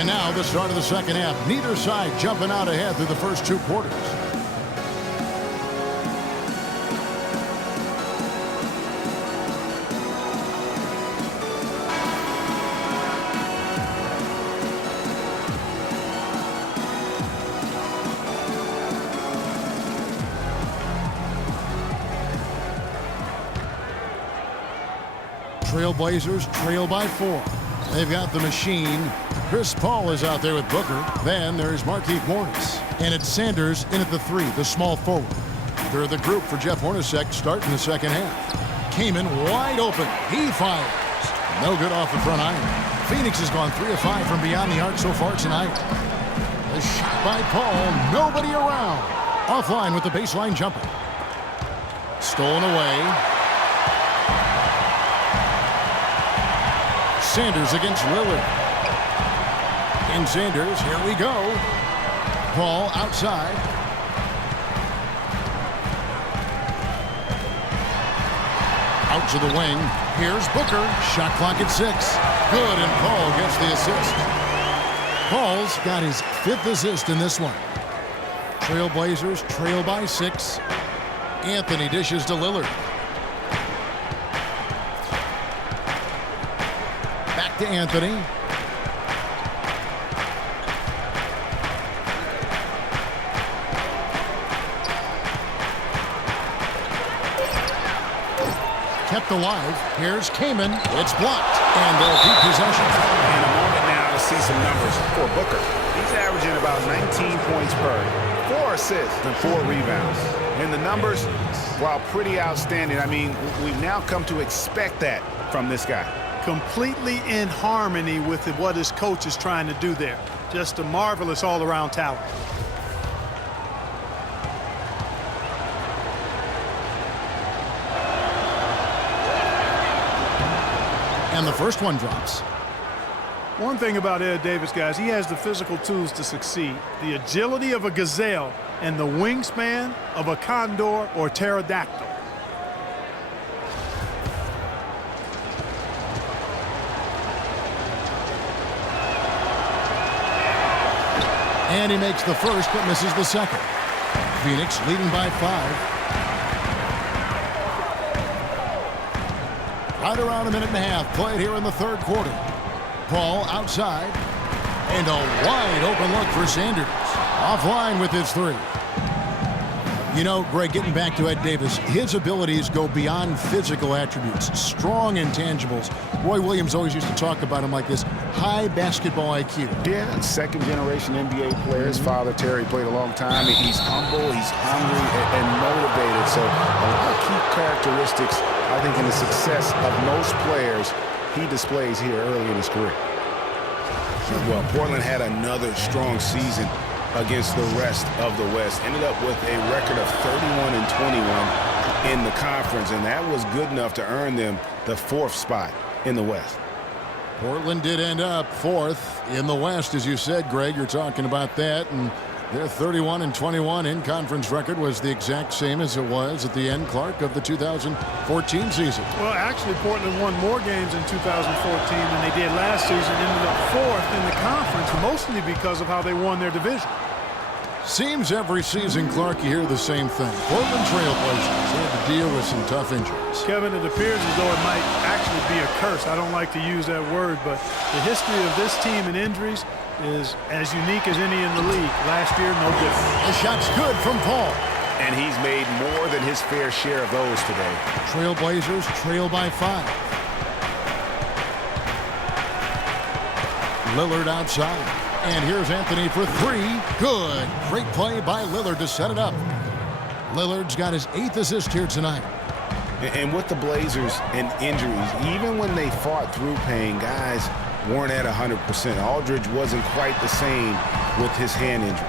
And now the start of the second half. Neither side jumping out ahead through the first two quarters. Trailblazers trail by 4. They've got the machine. Chris Paul is out there with Booker. Then there's Markieff Morris. And it's Sanders in at the 3, the small forward. They're the group for Jeff Hornacek starting the second half. Kaman wide open. He fires. No good off the front iron. Phoenix has gone 3 of 5 from beyond the arc so far tonight. The shot by Paul. Nobody around. Offline with the baseline jumper. Stolen away. Sanders against Lillard. And Sanders, here we go. Paul outside. Out to the wing. Here's Booker. Shot clock at 6. Good, and Paul gets the assist. Paul's got his 5th assist in this one. Trailblazers trail by 6. Anthony dishes to Lillard. To Anthony. Kept alive. Here's Kaman. It's blocked. And they'll keep possession. And a moment now to see some numbers for Booker. He's averaging about 19 points per, 4 assists and 4 rebounds. And the numbers, while pretty outstanding, I mean, we've now come to expect that from this guy. Completely in harmony with what his coach is trying to do there. Just a marvelous all-around talent. And the first one drops. One thing about Ed Davis, guys, he has the physical tools to succeed. The agility of a gazelle and the wingspan of a condor or pterodactyl. And he makes the first but misses the second. Phoenix leading by 5. Right around a minute and a half played here in the third quarter. Paul outside. And a wide open look for Sanders. Offline with his 3. You know, Greg, getting back to Ed Davis, his abilities go beyond physical attributes, strong intangibles. Roy Williams always used to talk about him like this, high basketball IQ. Yeah, second-generation NBA player. His father, Terry, played a long time. He's humble, he's hungry, and motivated. So a lot of key characteristics, I think, in the success of most players he displays here early in his career. Well, Portland had another strong season against the rest of the West. Ended up with a record of 31-21 in the conference, and that was good enough to earn them the 4th spot in the West. Portland did end up 4th in the West, as you said, Greg. You're talking about that, and their 31-21 in-conference record was the exact same as it was at the end, Clark, of the 2014 season. Well, actually, Portland won more games in 2014 than they did last season. Ended up 4th in the conference, mostly because of how they won their division. Seems every season, Clark, you hear the same thing. Portland Trailblazers had to deal with some tough injuries. Kevin, it appears as though it might actually be a curse. I don't like to use that word, but the history of this team and injuries is as unique as any in the league. Last year, no different. The shot's good from Paul. And he's made more than his fair share of those today. Trailblazers trail by 5. Lillard outside. And here's Anthony for 3. Good. Great play by Lillard to set it up. Lillard's got his 8th assist here tonight. And with the Blazers and injuries, even when they fought through pain, guys weren't at 100%. Aldridge wasn't quite the same with his hand injury.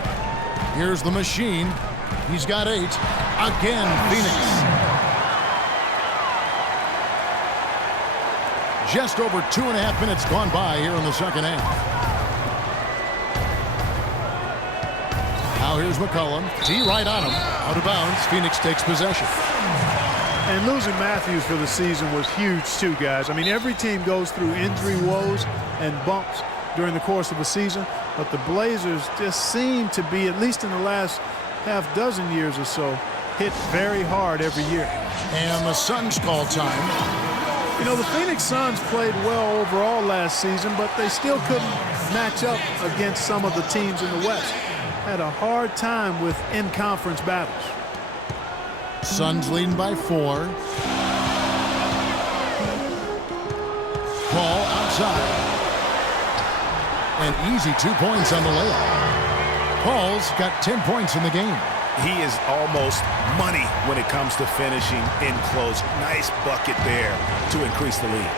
Here's the machine. He's got 8. Again, Phoenix. Just over 2.5 minutes gone by here in the second half. Now here's McCollum. T right on him. Out of bounds. Phoenix takes possession. And losing Matthews for the season was huge too, guys. I mean, every team goes through injury woes and bumps. during the course of a season, but the Blazers just seem to be, at least in the last half dozen years or so, hit very hard every year. And the Suns call time. You know, the Phoenix Suns played well overall last season, but they still couldn't match up against some of the teams in the West. Had a hard time with in-conference battles. Suns leading by 4. Paul outside. An easy 2 points on the layup. Paul's got 10 points in the game. He is almost money when it comes to finishing in close. Nice bucket there to increase the lead.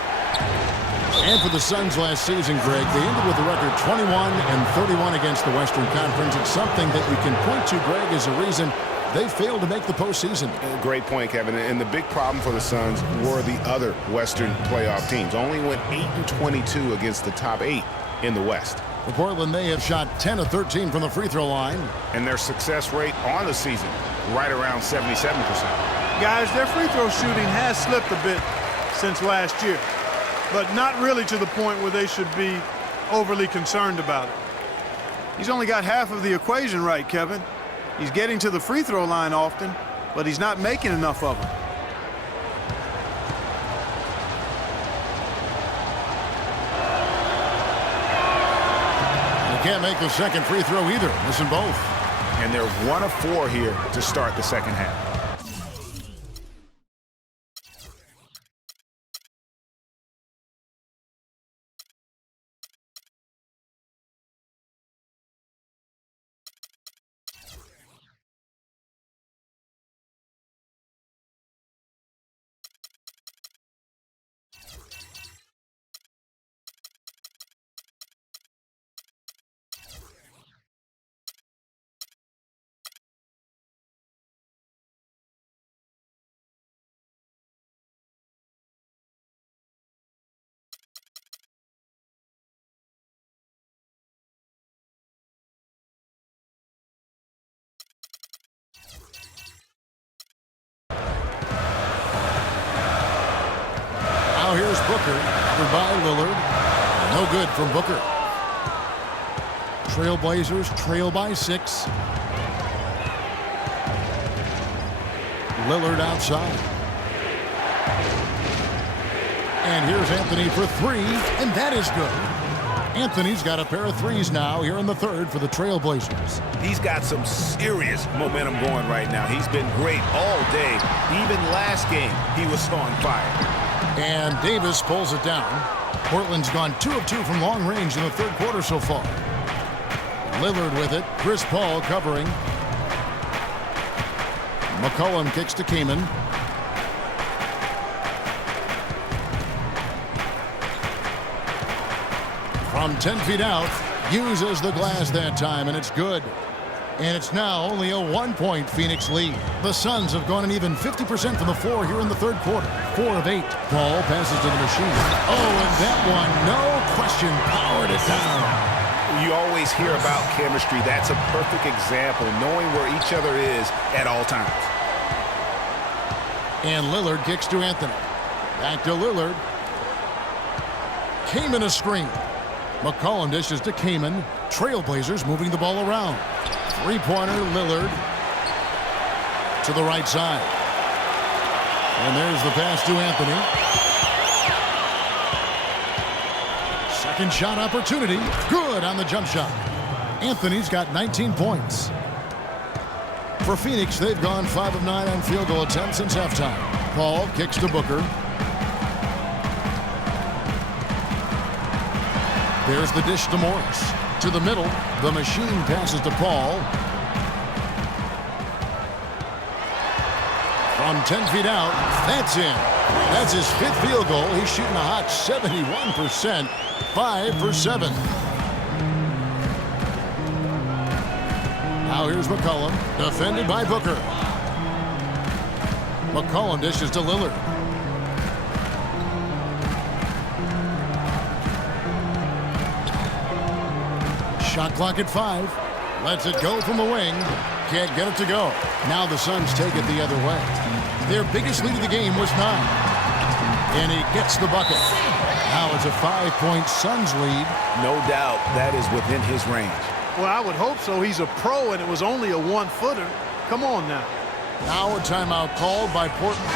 And for the Suns last season, Greg, they ended with a record 21-31 against the Western Conference. It's something that you can point to, Greg, as a reason they failed to make the postseason. Great point, Kevin. And the big problem for the Suns were the other Western playoff teams. Only went 8-22 against the top 8 in the West. For Portland, they have shot 10 of 13 from the free throw line. And their success rate on the season, right around 77%. Guys, their free throw shooting has slipped a bit since last year, but not really to the point where they should be overly concerned about it. He's only got half of the equation right, Kevin. He's getting to the free throw line often, but he's not making enough of them. Can't make the second free throw either. Missing both. And they're 1 of 4 here to start the second half. Here's Booker, covered by Lillard. No good from Booker. Trailblazers trail by 6. Lillard outside. And here's Anthony for 3, and that is good. Anthony's got a pair of threes now here in the third for the Trailblazers. He's got some serious momentum going right now. He's been great all day. Even last game, he was on fire. And Davis pulls it down. Portland's gone 2 of 2 from long range in the third quarter so far. Lillard with it. Chris Paul covering. McCollum kicks to Kaman. From 10 feet out, uses the glass that time, and it's good. And it's now only a 1-point Phoenix lead. The Suns have gone an even 50% from the floor here in the third quarter. 4 of 8. Paul passes to the machine. Oh, and that one, no question, powered it down. You always hear about chemistry. That's a perfect example, knowing where each other is at all times. And Lillard kicks to Anthony. Back to Lillard. Kaman a screen. McCollum dishes to Kaman. Trailblazers moving the ball around. Three-pointer, Lillard to the right side. And there's the pass to Anthony. Second shot opportunity. Good on the jump shot. Anthony's got 19 points. For Phoenix, they've gone 5 of 9 on field goal attempts since halftime. Paul kicks to Booker. There's the dish to Morris. To the middle, the machine passes to Paul. From 10 feet out, that's in. That's his 5th field goal. He's shooting a hot 71%, 5 for 7. Now here's McCollum, defended by Booker. McCollum dishes to Lillard. Shot clock at 5. Lets it go from the wing. Can't get it to go. Now the Suns take it the other way. Their biggest lead of the game was 9. And he gets the bucket. Now now it's a 5-point Suns lead. No doubt that is within his range. Well, I would hope so. He's a pro, and it was only a one-footer. Come on now. Now a timeout called by Portland.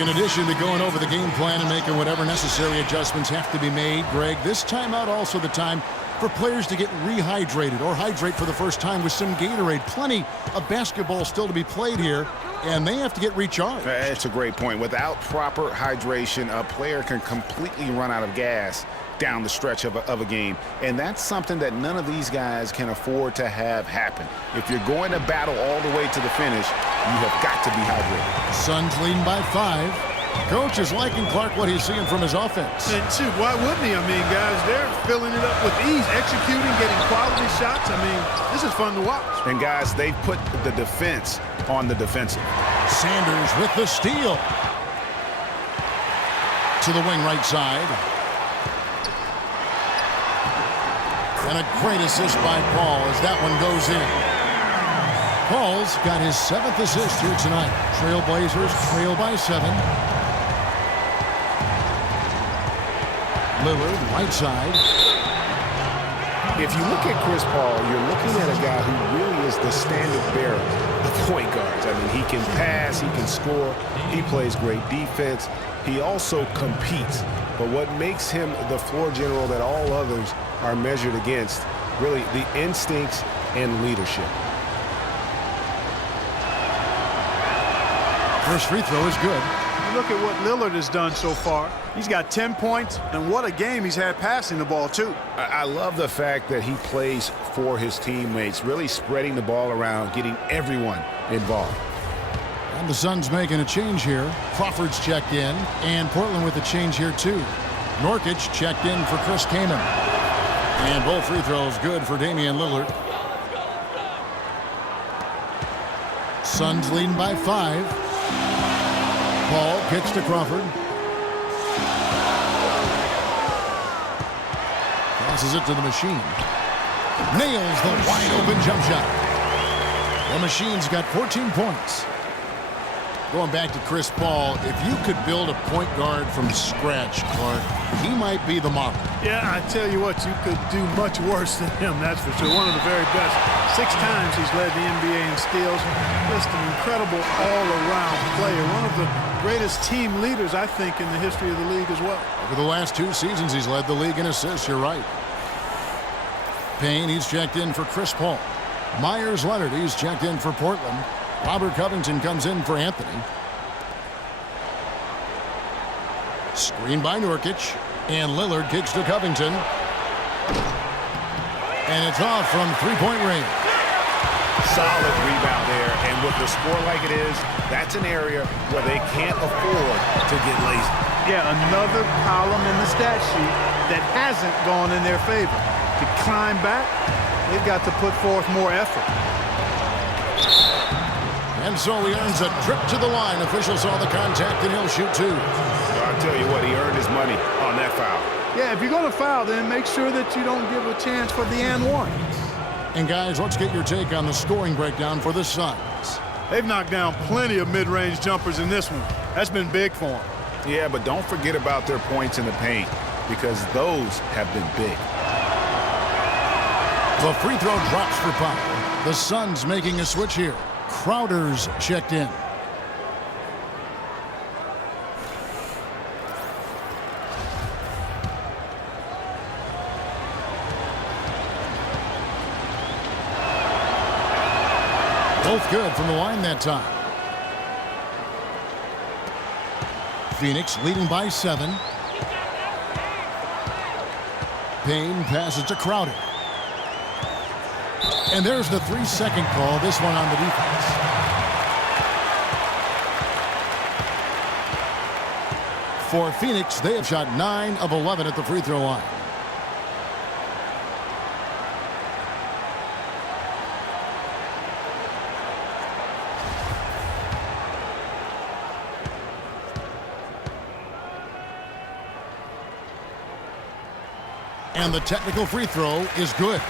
In addition to going over the game plan and making whatever necessary adjustments have to be made, Greg, this timeout also the time for players to get rehydrated or hydrate for the first time with some Gatorade. Plenty of basketball still to be played here, and they have to get recharged. That's a great point. Without proper hydration, a player can completely run out of gas down the stretch of a game, and that's something that none of these guys can afford to have happen. If you're going to battle all the way to the finish, you have got to be hydrated. Suns leading by 5. Coach is liking Clark what he's seeing from his offense. And shoot, why wouldn't he? I mean, guys, they're filling it up with ease, executing, getting quality shots. I mean, this is fun to watch. And guys, they've put the defense on the defensive. Sanders with the steal. To the wing right side. And a great assist by Paul as that one goes in. Paul's got his 7th assist here tonight. Trailblazers trail by 7. Lillard, right side. If you look at Chris Paul, you're looking at a guy who really is the standard bearer of point guards. I mean, he can pass, he can score, he plays great defense. He also competes. But what makes him the floor general that all others are measured against, really the instincts and leadership. First free throw is good. You look at what Lillard has done so far. He's got 10 points, and what a game he's had passing the ball, too. I love the fact that he plays for his teammates, really spreading the ball around, getting everyone involved. And the Suns making a change here. Crawford's checked in, and Portland with a change here, too. Nurkic checked in for Chris Kaman. And both free throws good for Damian Lillard. Suns leading by 5. Paul kicks to Crawford. Passes it to the machine. Nails the wide open jump shot. The machine's got 14 points. Going back to Chris Paul, if you could build a point guard from scratch, Clark, he might be the model. Yeah, I tell you what, you could do much worse than him, that's for sure. One of the very best. 6 times he's led the NBA in steals. Just an incredible all-around player. One of the greatest team leaders, I think, in the history of the league as well. Over the last 2 seasons, he's led the league in assists, you're right. Payne, he's checked in for Chris Paul. Myers Leonard, he's checked in for Portland. Robert Covington comes in for Anthony. Screen by Nurkic. And Lillard kicks to Covington. And it's off from three-point range. Solid rebound there. And with the score like it is, that's an area where they can't afford to get lazy. Yeah, another column in the stat sheet that hasn't gone in their favor. To climb back, they've got to put forth more effort. And so he earns a trip to the line. Officials saw the contact, and he'll shoot 2. I'll tell you what, he earned his money on that foul. Yeah, if you're going to foul, then make sure that you don't give a chance for the and one. And guys, let's get your take on the scoring breakdown for the Suns. They've knocked down plenty of mid-range jumpers in this one. That's been big for them. Yeah, but don't forget about their points in the paint, because those have been big. The free throw drops for Powell. The Suns making a switch here. Crowder's checked in. Both good from the line that time. Phoenix leading by 7. Payne passes to Crowder. And there's the 3-second call, this one on the defense. For Phoenix, they have shot 9 of 11 at the free throw line. And the technical free throw is good.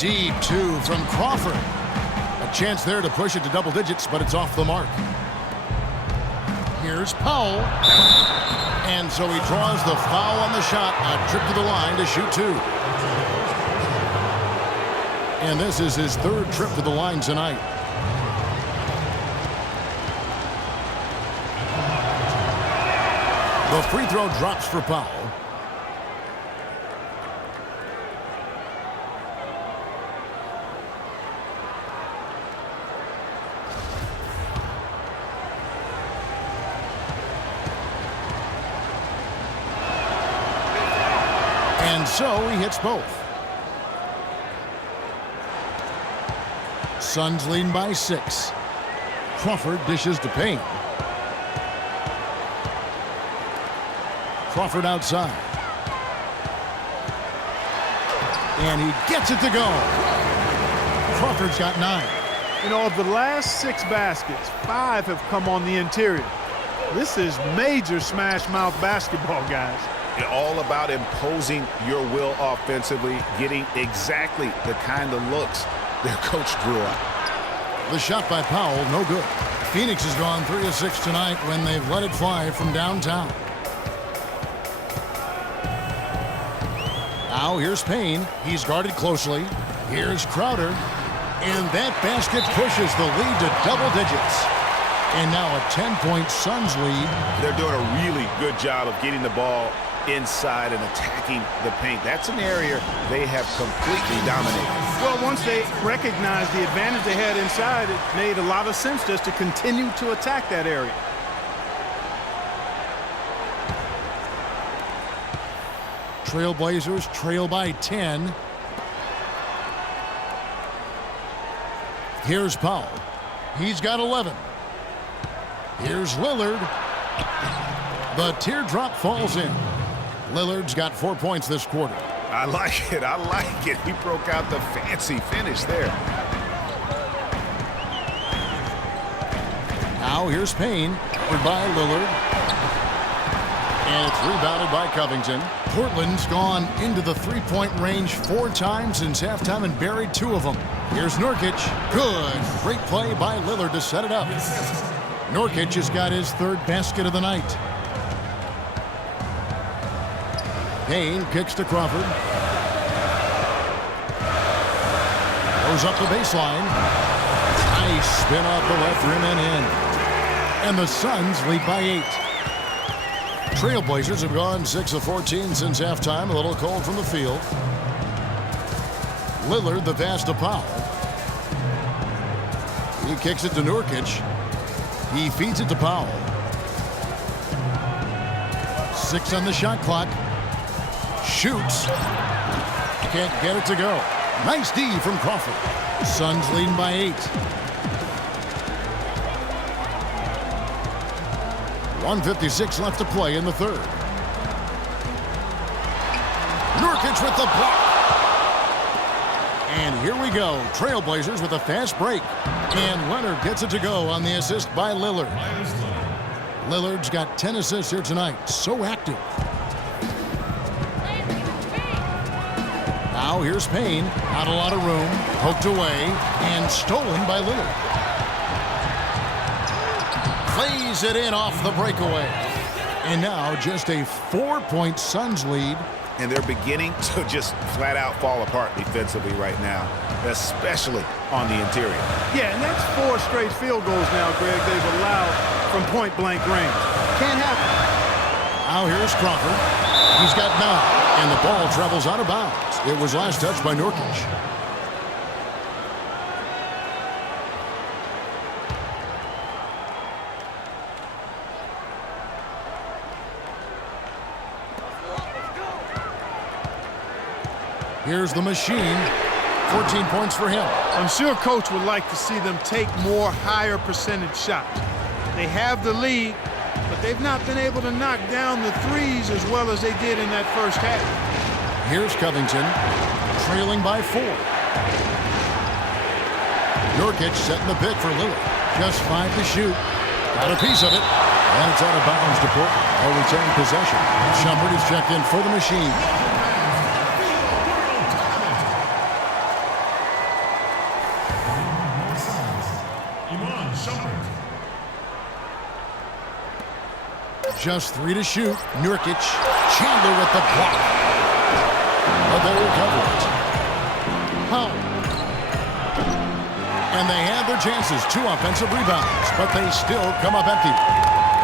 Deep two from Crawford. A chance there to push it to double digits, but it's off the mark. Here's Powell. And so he draws the foul on the shot. A trip to the line to shoot two. And this is his third trip to the line tonight. The free throw drops for Powell. And so he hits both. Suns leading by 6. Crawford dishes to Payne. Crawford outside. And he gets it to go. Crawford's got 9. You know, of the last 6 baskets, 5 have come on the interior. This is major smash mouth basketball, guys. All about imposing your will offensively, getting exactly the kind of looks their coach drew up. The shot by Powell, no good. Phoenix has gone 3 of 6 tonight when they've let it fly from downtown. Now here's Payne. He's guarded closely. Here's Crowder. And that basket pushes the lead to double digits. And now a 10-point Suns lead. They're doing a really good job of getting the ball inside and attacking the paint. That's an area they have completely dominated. Well, once they recognized the advantage they had inside, it made a lot of sense just to continue to attack that area. Trailblazers trail by 10. Here's Powell. He's got 11. Here's Lillard. The teardrop falls in. Lillard's got 4 points this quarter. I like it. I like it. He broke out the fancy finish there. Now here's Payne. Covered by Lillard. And it's rebounded by Covington. Portland's gone into the three-point range 4 times since halftime and buried 2 of them. Here's Nurkic. Good. Great play by Lillard to set it up. Nurkic has got his 3rd basket of the night. Payne kicks to Crawford. Goes up the baseline. Nice spin off the left rim and in. And the Suns lead by 8. Trailblazers have gone 6 of 14 since halftime. A little cold from the field. Lillard the pass to Powell. He kicks it to Nurkic. He feeds it to Powell. 6 on the shot clock. Shoots. Can't get it to go. Nice D from Crawford. Suns leading by 8. 1:56 left to play in the 3rd. Nurkic with the block. And here we go. Trailblazers with a fast break. And Leonard gets it to go on the assist by Lillard. Lillard's got 10 assists here tonight. So active. Now here's Payne. Not a lot of room. Poked away. And stolen by Lillard. Plays it in off the breakaway. And now just a 4-point Suns lead. And they're beginning to just flat out fall apart defensively right now, especially on the interior. Yeah, and that's 4 straight field goals now, Greg, they've allowed from point-blank range. Can't happen. Now here's Crawford. He's got 9, and the ball travels out of bounds. It was last touched by Nurkic. Here's the machine. 14 points for him. I'm sure Coach would like to see them take more higher percentage shots. They have the lead, but they've not been able to knock down the threes as well as they did in that first half. Here's Covington, trailing by 4. Nurkic setting the pick for Lillard. Just 5 to shoot. Got a piece of it. And it's out of bounds to Portland. They'll retain possession. Shumpert is checked in for the machine. Just 3 to shoot. Nurkic. Chandler with the block. But they recover it. Powell. And they had their chances. 2 offensive rebounds. But they still come up empty.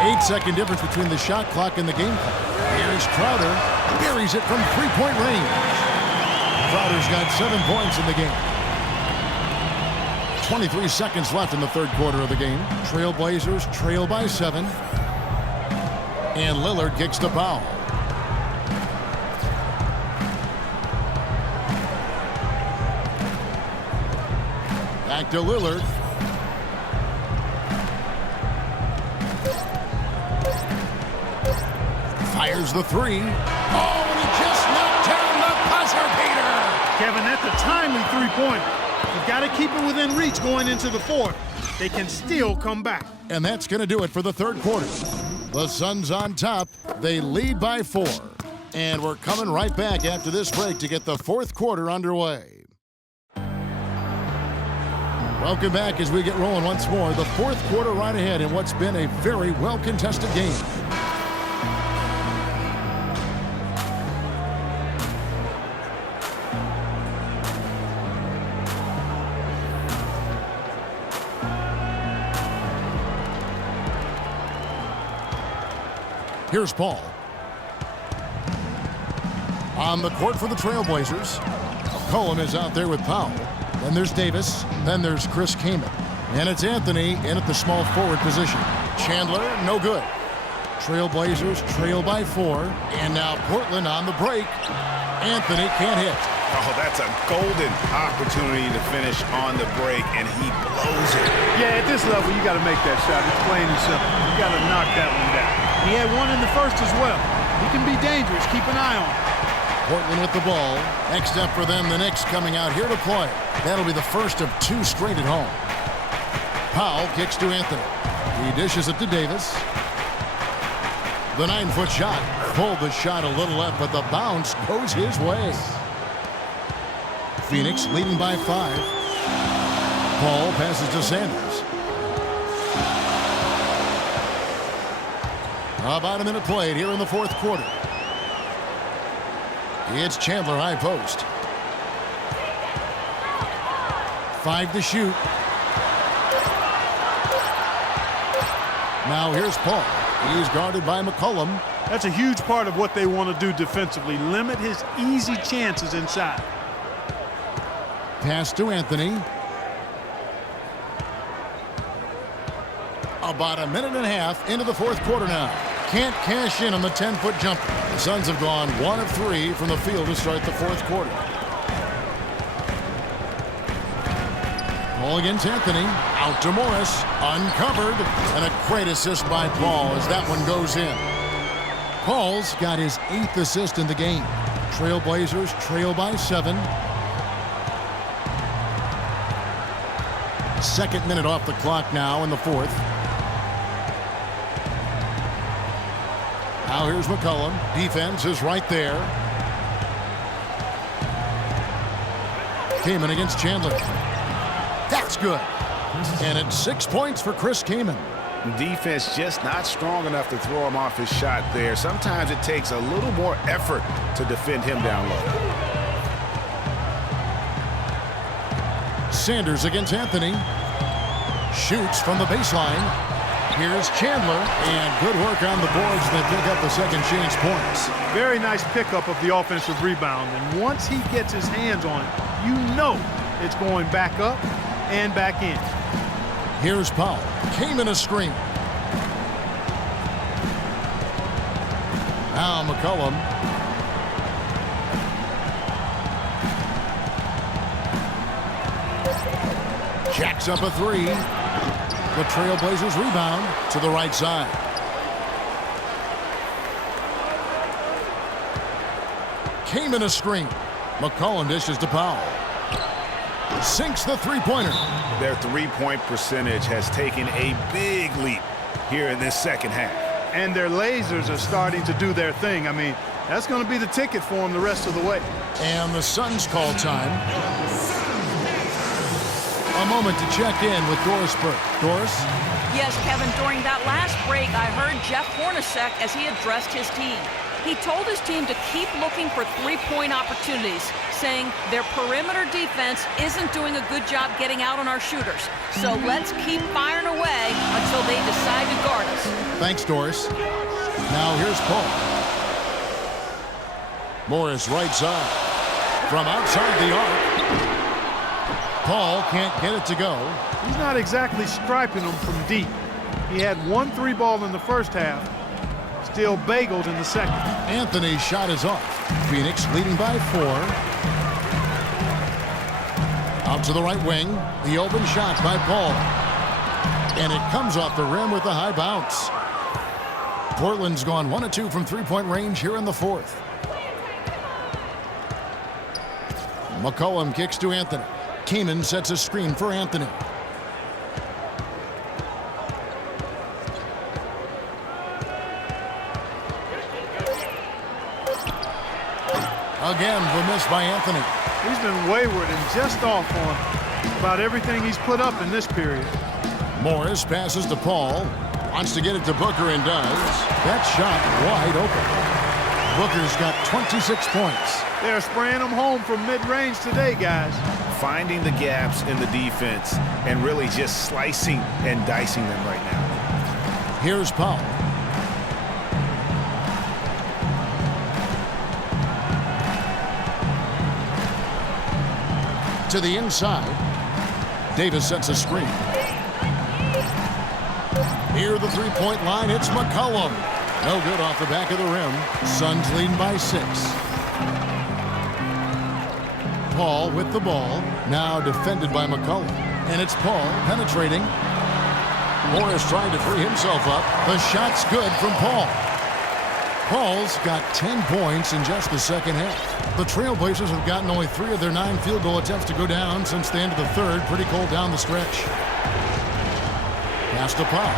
8-second difference between the shot clock and the game clock. Here's Crowder. Buries it from 3-point range. Crowder's got 7 points in the game. 23 seconds left in the third quarter of the game. Trailblazers trail by 7. And Lillard kicks to Powell. Back to Lillard. Fires the 3. Oh, and he just knocked down the buzzer beater. Kevin, that's a timely three-pointer. You've got to keep it within reach going into the fourth. They can still come back. And that's going to do it for the third quarter. The Suns on top. They lead by 4. And we're coming right back after this break to get the fourth quarter underway. Welcome back as we get rolling once more. The fourth quarter right ahead in what's been a very well-contested game. Here's Paul. On the court for the Trailblazers. Cohen is out there with Powell. Then there's Davis. Then there's Chris Kaman. And it's Anthony in at the small forward position. Chandler, no good. Trailblazers trail by 4. And now Portland on the break. Anthony can't hit. Oh, that's a golden opportunity to finish on the break, and he blows it. Yeah, at this level, you got to make that shot. It's plain and simple. You got to knock that one down. He had one in the first as well. He can be dangerous. Keep an eye on him. Portland with the ball. Next up for them, the Knicks coming out here to play. That'll be the first of 2 straight at home. Powell kicks to Anthony. He dishes it to Davis. The 9-foot shot. Pulled the shot a little left, but the bounce goes his way. Phoenix leading by 5. Paul passes to Sanders. About a minute played here in the fourth quarter. It's Chandler high post. 5 to shoot. Now here's Paul. He's guarded by McCollum. That's a huge part of what they want to do defensively. Limit his easy chances inside. Pass to Anthony. About a minute and a half into the fourth quarter now. Can't cash in on the 10-foot jumper. The Suns have gone 1 of 3 from the field to start the fourth quarter. Ball against Anthony. Out to Morris. Uncovered. And a great assist by Paul as that one goes in. Paul's got his 8th assist in the game. Trailblazers trail by 7. Second minute off the clock now in the fourth. Now here's McCollum. Defense is right there. Kaman against Chandler. That's good. And it's 6 points for Chris Kaman. Defense just not strong enough to throw him off his shot there. Sometimes it takes a little more effort to defend him down low. Sanders against Anthony. Shoots from the baseline. Here's Chandler, and good work on the boards that pick up the second chance points. Very nice pickup of the offensive rebound, and once he gets his hands on it, you know it's going back up and back in. Here's Powell. Came a screen. Now McCollum. Jacks up a 3. The Trailblazers rebound to the right side. Came in a screen. McCollum dishes to Powell. Sinks the three-pointer. Their three-point percentage has taken a big leap here in this second half. And their lasers are starting to do their thing. I mean, that's going to be the ticket for them the rest of the way. And the Suns call time. A moment to check in with Doris Burke. Doris? Yes, Kevin, during that last break, I heard Jeff Hornacek as he addressed his team. He told his team to keep looking for three-point opportunities, saying their perimeter defense isn't doing a good job getting out on our shooters. So let's keep firing away until they decide to guard us. Thanks, Doris. Now here's Paul. Morris right side. From outside the arc. Paul can't get it to go. He's not exactly striping them from deep. He had 1 3 ball in the first half. Still bageled in the second. Anthony's shot is off. Phoenix leading by 4. Out to the right wing. The open shot by Paul. And it comes off the rim with a high bounce. Portland's gone 1 of 2 from three-point range here in the fourth. McCollum kicks to Anthony. Keenan sets a screen for Anthony. Again, the miss by Anthony. He's been wayward and just off on about everything he's put up in this period. Morris passes to Paul. Wants to get it to Booker and does. That shot wide open. Booker's got 26 points. They're spraying them home from mid-range today, guys. Finding the gaps in the defense and really just slicing and dicing them right now. Here's Paul. To the inside. Davis sets a screen. Near the three-point line, it's McCollum. No good off the back of the rim. Suns leading by 6. Paul with the ball. Now defended by McCollum. And it's Paul penetrating. Morris trying to free himself up. The shot's good from Paul. Paul's got 10 points in just the second half. The Trailblazers have gotten only 3 of their 9 field goal attempts to go down since the end of the third. Pretty cold down the stretch. Pass to Paul.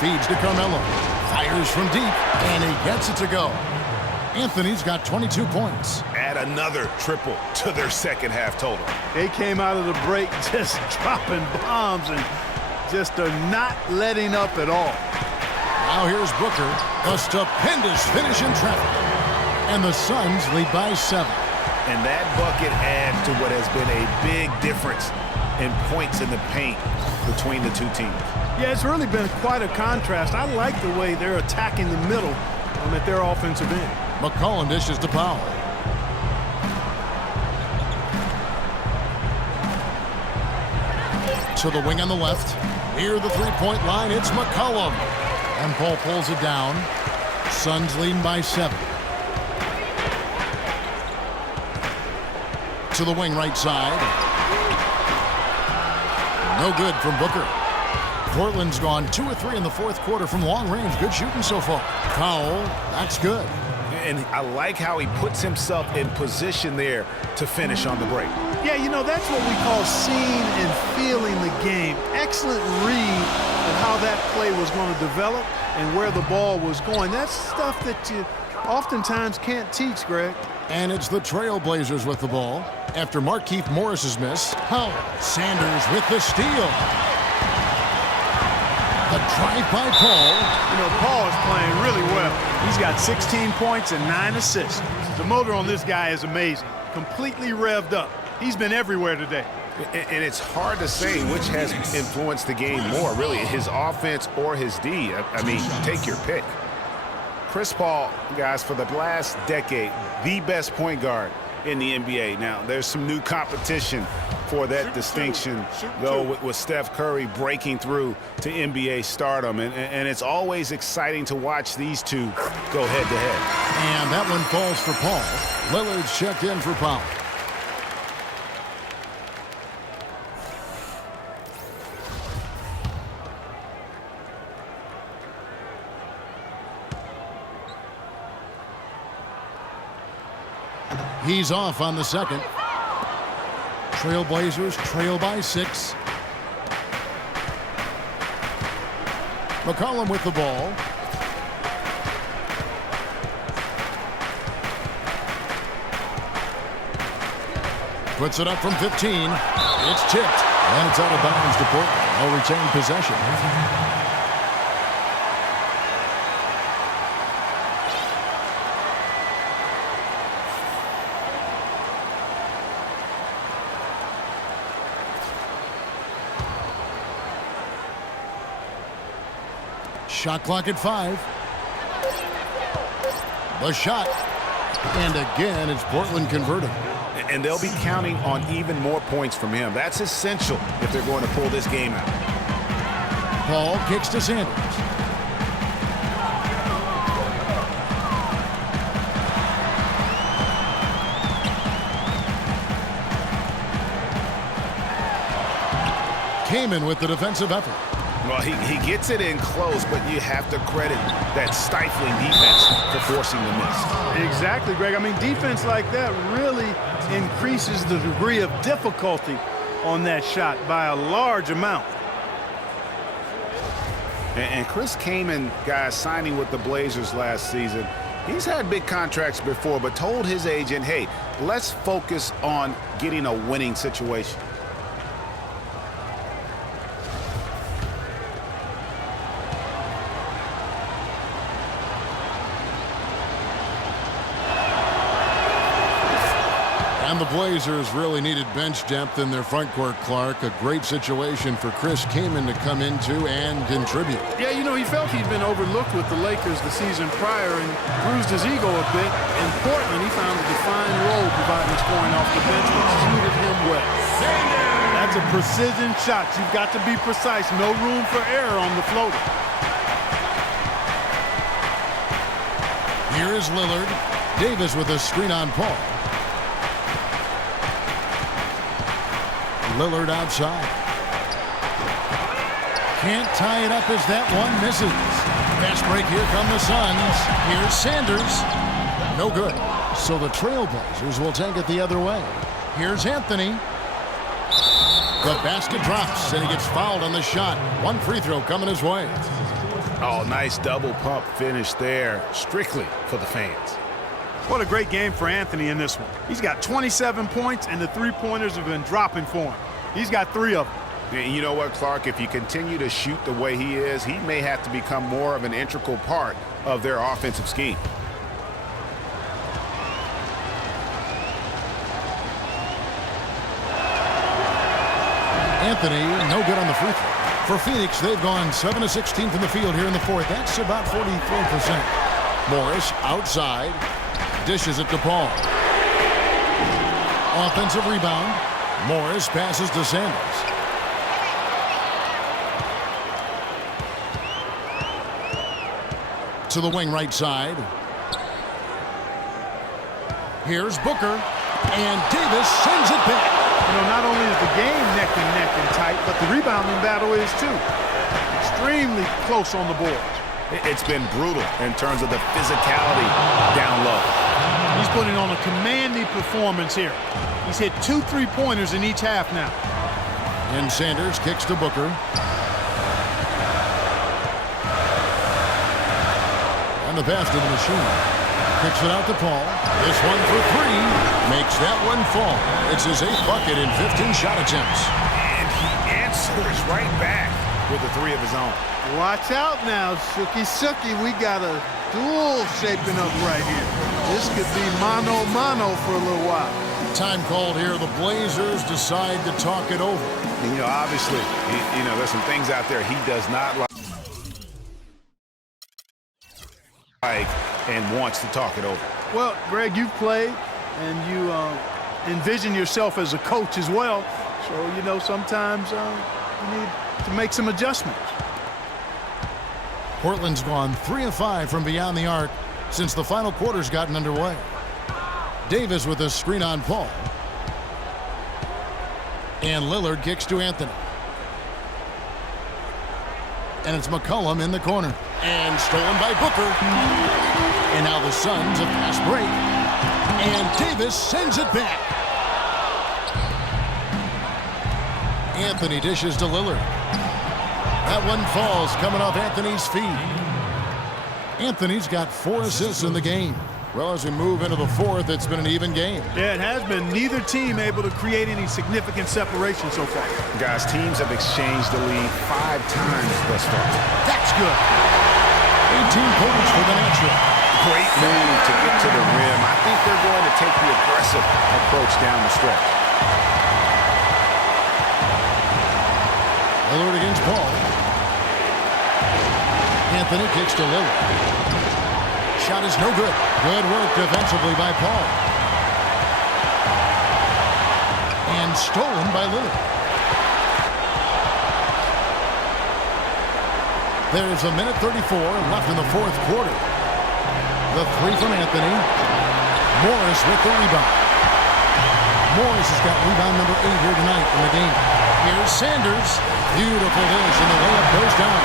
Feeds to Carmelo. Fires from deep, and he gets it to go. Anthony's got 22 points. Add another triple to their second half total. They came out of the break just dropping bombs and just are not letting up at all. Now here's Booker. A stupendous finish in traffic. And the Suns lead by 7. And that bucket adds to what has been a big difference in points in the paint between the two teams. Yeah, it's really been quite a contrast. I like the way they're attacking the middle at their offensive end. McCollum dishes to Powell. To the wing on the left. Near the three-point line, it's McCollum. And Paul pulls it down. Suns leading by 7. To the wing right side. No good from Booker. Portland's gone 2 of 3 in the fourth quarter from long range. Good shooting so far. Powell, that's good. And I like how he puts himself in position there to finish on the break. Yeah, you know, that's what we call seeing and feeling the game. Excellent read of how that play was going to develop and where the ball was going. That's stuff that you oftentimes can't teach, Greg. And it's the Trailblazers with the ball. After Markieff Morris's miss, Powell. Sanders with the steal. The drive by Paul. You know, Paul is playing really well. He's got 16 points and 9 assists. The motor on this guy is amazing. Completely revved up. He's been everywhere today. And it's hard to say which has influenced the game more, really, his offense or his D. I mean, take your pick. Chris Paul, guys, for the last decade, the best point guard in the NBA. Now, there's some new competition for that distinction, though, with Steph Curry breaking through to NBA stardom. And it's always exciting to watch these two go head-to-head. And that one falls for Paul. Lillard's checked in for Paul. He's off on the second. Trailblazers trail by 6. McCollum with the ball. Puts it up from 15. It's tipped. And it's out of bounds to Portland. They'll retain possession. Shot clock at 5. The shot. And again, it's Portland converting. And they'll be counting on even more points from him. That's essential if they're going to pull this game out. Paul kicks to Sanders. Kamen with the defensive effort. Well, he gets it in close, but you have to credit that stifling defense for forcing the miss. Exactly, Greg. I mean, defense like that really increases the degree of difficulty on that shot by a large amount. And Chris Kaman, guys, signing with the Blazers last season, he's had big contracts before, but told his agent, hey, let's focus on getting a winning situation. And the Blazers really needed bench depth in their front court, Clark. A great situation for Chris Kaman to come into and contribute. Yeah, you know, he felt he'd been overlooked with the Lakers the season prior and bruised his ego a bit. In Portland, he found a defined role providing scoring off the bench, which suited him well. That's a precision shot. You've got to be precise. No room for error on the floater. Here is Lillard. Davis with a screen on Paul. Lillard outside. Can't tie it up as that one misses. Fast break, here come the Suns. Here's Sanders. No good. So the Trailblazers will take it the other way. Here's Anthony. The basket drops, and he gets fouled on the shot. One free throw coming his way. Oh, nice double pump finish there, strictly for the fans. What a great game for Anthony in this one. He's got 27 points, and the three-pointers have been dropping for him. He's got 3 of them. And you know what, Clark? If you continue to shoot the way he is, he may have to become more of an integral part of their offensive scheme. Anthony, no good on the free throw. For Phoenix, they've gone 7 of 16 from the field here in the fourth. That's about 43%. Morris outside. Dishes it to Paul. Offensive rebound. Morris passes to Sanders. To the wing right side. Here's Booker. And Davis sends it back. You know, not only is the game neck and tight, but the rebounding battle is too. Extremely close on the boards. It's been brutal in terms of the physicality down low. He's putting on a commanding performance here. He's hit 2 3-pointers in each half now. And Sanders kicks to Booker. And the pass to the machine. Kicks it out to Paul. This one for 3. Makes that one fall. It's his 8th bucket in 15 shot attempts. And he answers right back with the 3 of his own. Watch out now, Suki. We got a duel shaping up right here. This could be mano-mano for a little while. Time called here. The Blazers decide to talk it over. And, you know, obviously, you know, there's some things out there he does not like and wants to talk it over. Well, Greg, you've played and you envision yourself as a coach as well. So, you know, sometimes you need to make some adjustments. Portland's gone 3 of 5 from beyond the arc since the final quarter's gotten underway. Davis with a screen on Paul. And Lillard kicks to Anthony. And it's McCollum in the corner. And stolen by Booker. And now the Suns a fast break. And Davis sends it back. Anthony dishes to Lillard. That one falls coming off Anthony's feet. Anthony's got 4 assists in the game. Well, as we move into the fourth, it's been an even game. Yeah, it has been. Neither team able to create any significant separation so far. Guys, teams have exchanged the lead 5 times thus far. That's good. 18 points for the natural. Great move to get to the rim. I think they're going to take the aggressive approach down the stretch. Lillard against Paul. Anthony kicks to Lillard. Shot is no good. Good work defensively by Paul. And stolen by Lillard. There's a minute 34 left in the fourth quarter. The three from Anthony. Morris with the rebound. Morris has got rebound number 8 here tonight in the game. Here's Sanders. Beautiful dish, and the layup goes down.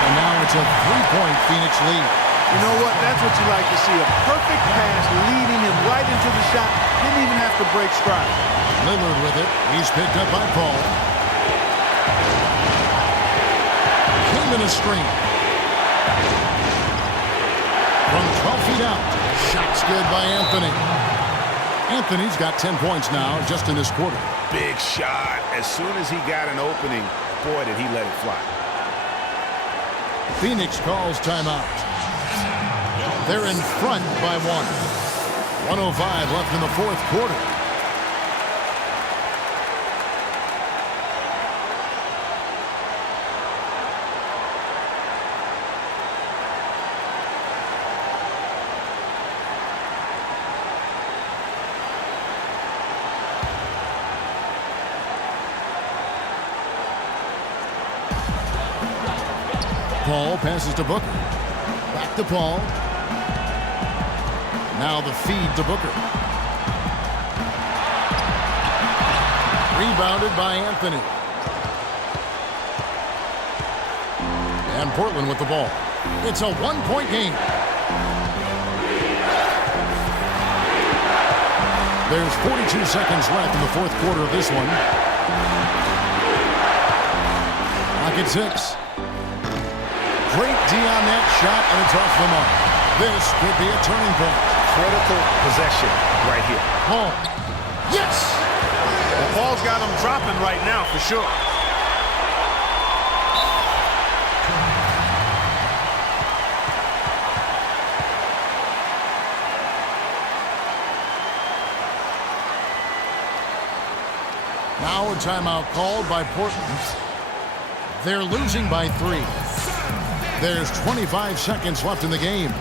And now it's a 3-point Phoenix lead. You know what? That's what you like to see. A perfect pass leading him right into the shot. Didn't even have to break stride. Lillard with it. He's picked up by Paul. Came in a screen. From 12 feet out. Shot's good by Anthony. Anthony's got 10 points now just in this quarter. Big shot. As soon as he got an opening, boy, did he let it fly. Phoenix calls timeout. They're in front by 1. 1:05 left in the fourth quarter. Paul passes to Booker. Back to Paul. Now the feed to Booker. Rebounded by Anthony. And Portland with the ball. It's a 1-point game. There's 42 seconds left in the fourth quarter of this one. Clock at 6. Great D on that shot, and it's off the mark. This could be a turning point. Critical possession right here. Paul. Yes! Well, Paul's got him dropping right now for sure. Now a timeout called by Portland. They're losing by 3. There's 25 seconds left in the game.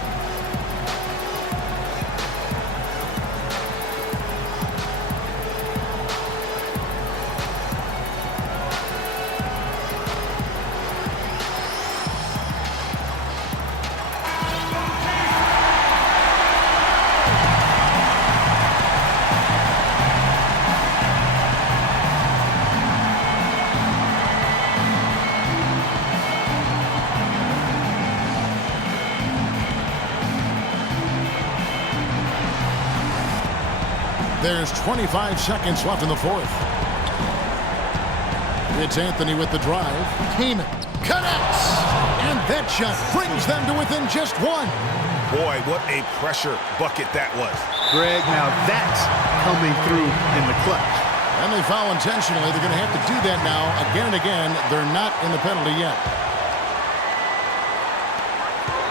There's 25 seconds left in the fourth. It's Anthony with the drive. Heyman connects! And that shot brings them to within just 1. Boy, what a pressure bucket that was. Greg, now that's coming through in the clutch. And they foul intentionally. They're going to have to do that now again and again. They're not in the penalty yet.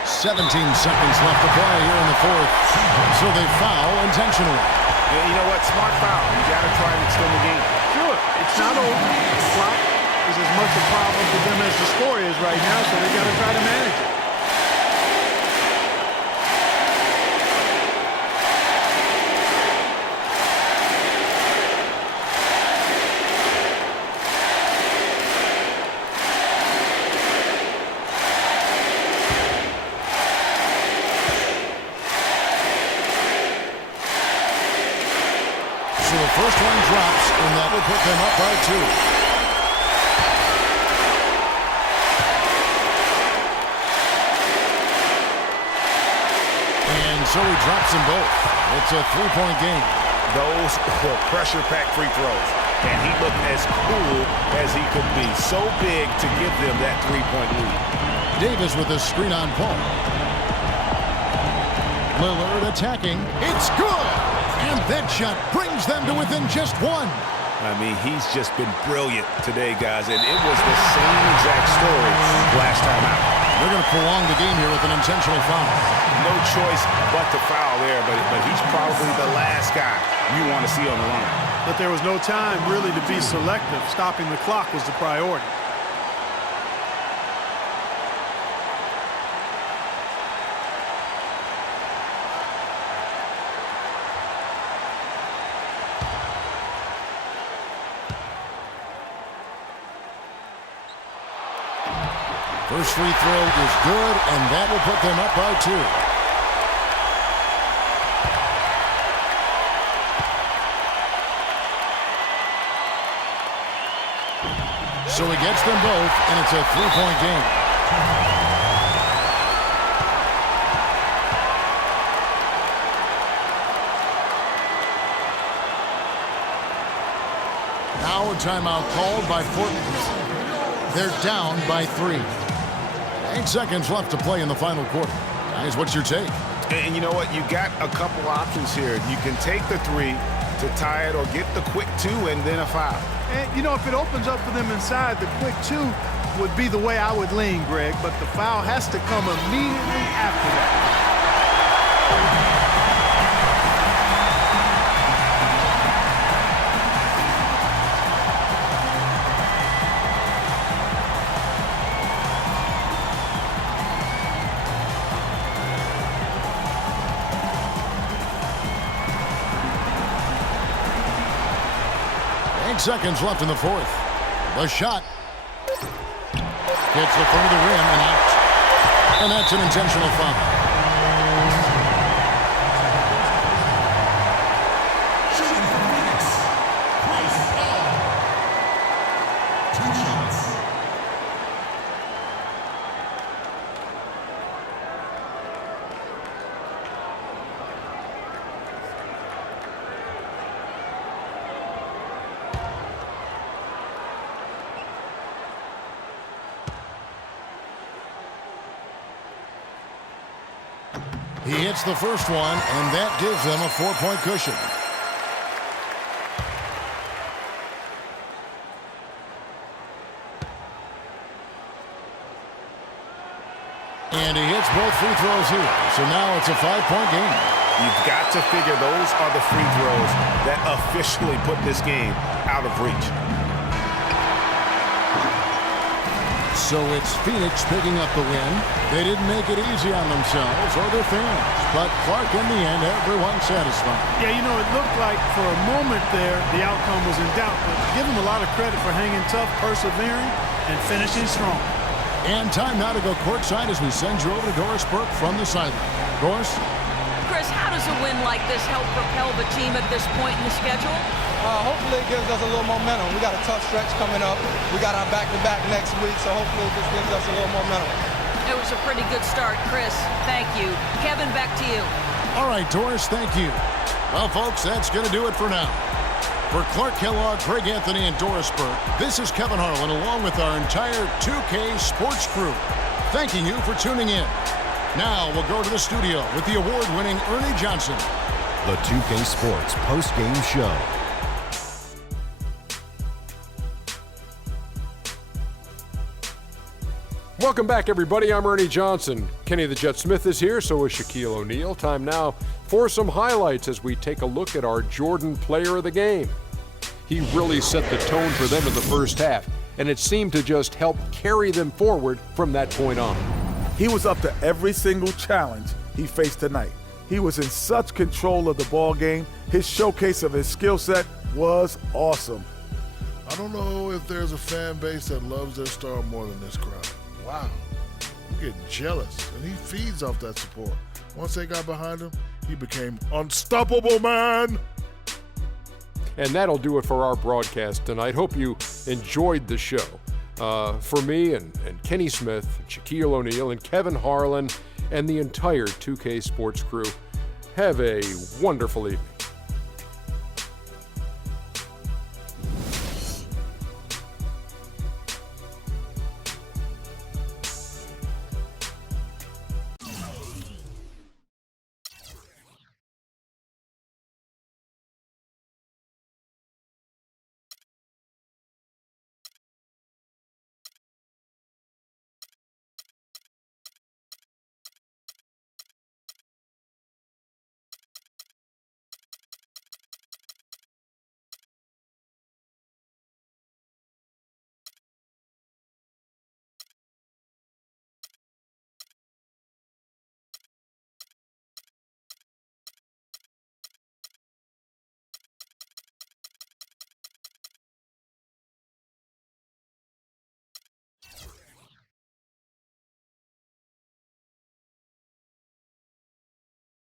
17 seconds left to play here in the fourth. So they foul intentionally. Yeah, you know what? Smart foul. You got to try and extend the game. Sure, it's not over. The clock is as much a problem for them as the score is right now, so they got to try to manage it. So the first one drops, and that will put them up by 2. And so he drops them both. It's a 3-point game. Those were pressure-packed free throws. And he looked as cool as he could be. So big to give them that 3-point lead. Davis with a screen on Paul. Lillard attacking. It's good. And that shot brings them to within just one. I mean, he's just been brilliant today, guys, and it was the same exact story last time out. They're going to prolong the game here with an intentional foul. No choice but to foul there, but he's probably the last guy you want to see on the line. But there was no time really to be selective. Stopping the clock was the priority. First free throw is good, and that will put them up by 2. So he gets them both, and it's a 3-point game. Now a timeout called by Portland. They're down by 3. 8 seconds left to play in the final quarter. Guys, what's your take? And you know what? You got a couple options here. You can take the 3 to tie it or get the quick 2 and then a foul. And, you know, if it opens up for them inside, the quick 2 would be the way I would lean, Greg. But the foul has to come immediately after that. 8 seconds left in the fourth. The shot hits the front of the rim and out. And that's an intentional foul. He hits the first one, and that gives them a 4-point cushion. And he hits both free throws here. So now it's a 5-point game. You've got to figure those are the free throws that officially put this game out of reach. So it's Phoenix picking up the win. They didn't make it easy on themselves or their fans. But Clark, in the end, everyone satisfied. Yeah, you know, it looked like for a moment there the outcome was in doubt. But give them a lot of credit for hanging tough, persevering, and finishing strong. And time now to go courtside as we send you over to Doris Burke from the sideline. Doris? Chris, how does a win like this help propel the team at this point in the schedule? Hopefully it gives us a little momentum. We got a tough stretch coming up. We got our back-to-back next week, so hopefully it just gives us a little momentum. It was a pretty good start, Chris. Thank you. Kevin, back to you. All right, Doris, thank you. Well, folks, that's going to do it for now. For Clark Kellogg, Greg Anthony, and Doris Burke, this is Kevin Harlan along with our entire 2K Sports crew, thanking you for tuning in. Now we'll go to the studio with the award-winning Ernie Johnson. The 2K Sports post-game show. Welcome back, everybody. I'm Ernie Johnson. Kenny the Jet Smith is here, so is Shaquille O'Neal. Time now for some highlights as we take a look at our Jordan player of the game. He really set the tone for them in the first half, and it seemed to just help carry them forward from that point on. He was up to every single challenge he faced tonight. He was in such control of the ball game. His showcase of his skill set was awesome. I don't know if there's a fan base that loves their star more than this crowd. Wow, I'm getting jealous, and he feeds off that support. Once they got behind him, he became unstoppable, man. And that'll do it for our broadcast tonight. Hope you enjoyed the show. For me and Kenny Smith, Shaquille O'Neal, and Kevin Harlan, and the entire 2K Sports crew, have a wonderful evening.